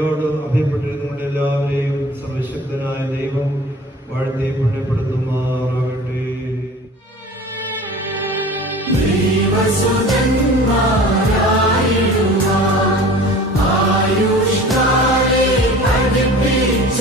അങ്ങയോട് അഭിപ്പെട്ടിരുന്നുകൊണ്ട് എല്ലാവരെയും സർവശക്തനായ ദൈവം വാഴത്തെ പുണ്യപ്പെടുത്തുമാറാകട്ടെ. ആയുഷ്കാരെ പഠിപ്പിച്ച